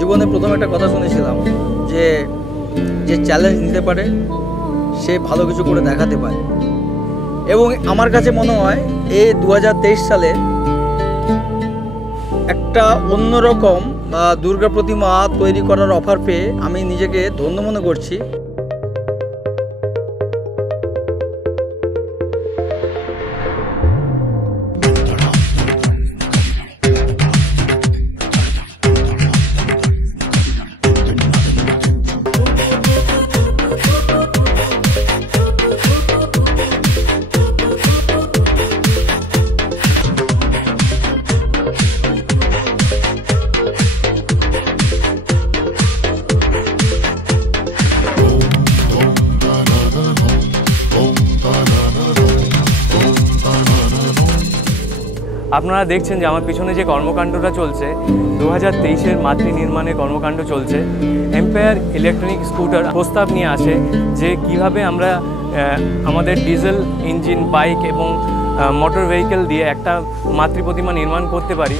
জীবনে প্রথম একটা কথা শুনেছিলাম যে যে চ্যালেঞ্জ নিতে পারে সে ভালো কিছু করে দেখাতে পারে। এবং আমার কাছে মনে হয় এই 2023 সালে একটা অন্যরকম দুর্গা প্রতিমা তৈরি করার অফার পেয়ে আমি নিজেকে ধন্য মনে করছি। আপনারা দেখছেন যে আমার পিছনে যে কর্মকাণ্ডটা চলছে 2023-এর মাতৃ নির্মাণের কর্মকাণ্ড চলছে। এম্পায়ার ইলেকট্রনিক স্কুটার প্রস্তাব নিয়ে আসে যে কিভাবে আমরা আমাদের ডিজেল ইঞ্জিন, বাইক এবং মোটর ভেহিকেল দিয়ে একটা মাতৃ প্রতিমা নির্মাণ করতে পারি।